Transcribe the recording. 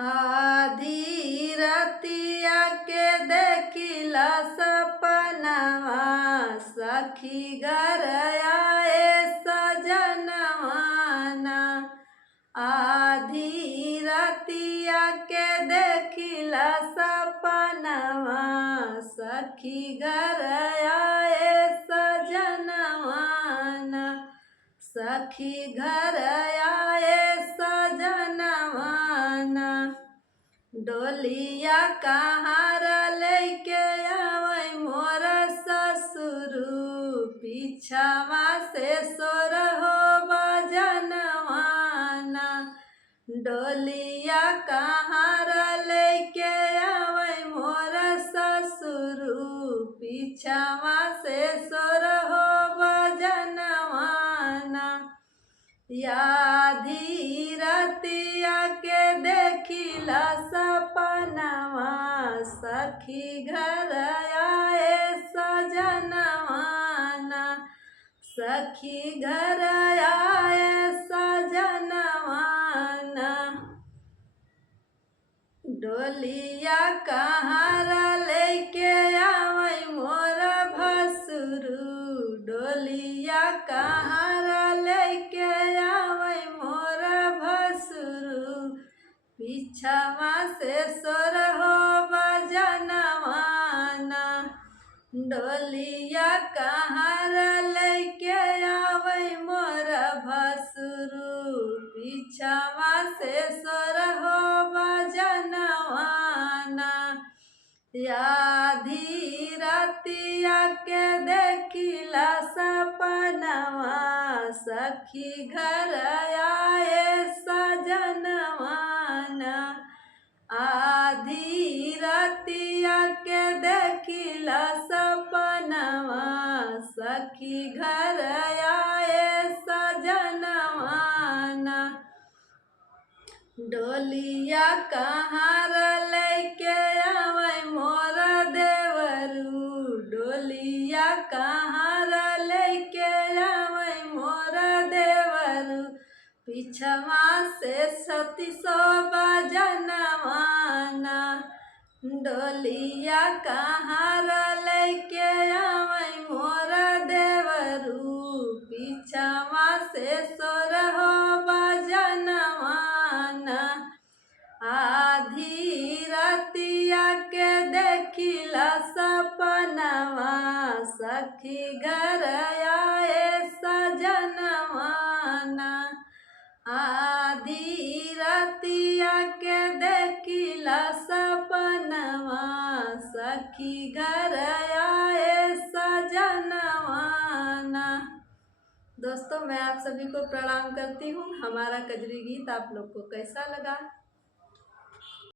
आधी रतिया के देखिला सपनवा, सखी घर आए सजनवाना। आधी रतिया के देखिला सपनवा, सखी घर आए सजनवाना। सखी घर आए सजनवाना। डोलिया कहार लेके आवे मोर ससुरु, पीछावा से सोर हो बजनवाना। डोलिया कहार लेके आवे मोर ससुरु, पीछावा से सोर हो बजनवाना। आधी रतिया के देखिला सपनवा, सखी घर आए सजनवाना। सखी घर आए सजनवाना। डोलिया कहार लेके आवे मोर भसुरु, डोलिया कहार लेके आवे मोर भसुरु, पीछावा से सोर हो बजनवाना। डोलिया कहार लेके आवे मोर भसुरु, पीछावा से सोर हो बजनवाना। आधी रतिया के देखिला सपनवा, सखी घर आए सजनवाना। आधी रतिया के देखिला सपनवा, सखी घर आए सजनवाना। डोलिया कहार लेके आवे मोर देवरू, डोलिया कहार लेके आवे मोर देवरू, पीछवा से सती सो बजनवाना। डोलिया कहार लेके आवे मोर देवरू, पीछवा से सोर हो बजनवाना। आधी रतिया के देखिला सपनवा, सखी घर आए सजनवाना। आधी रतिया के देखिला सपनवा, सखी घर आए सजनवाना। दोस्तों, मैं आप सभी को प्रणाम करती हूँ। हमारा कजरी गीत आप लोग को कैसा लगा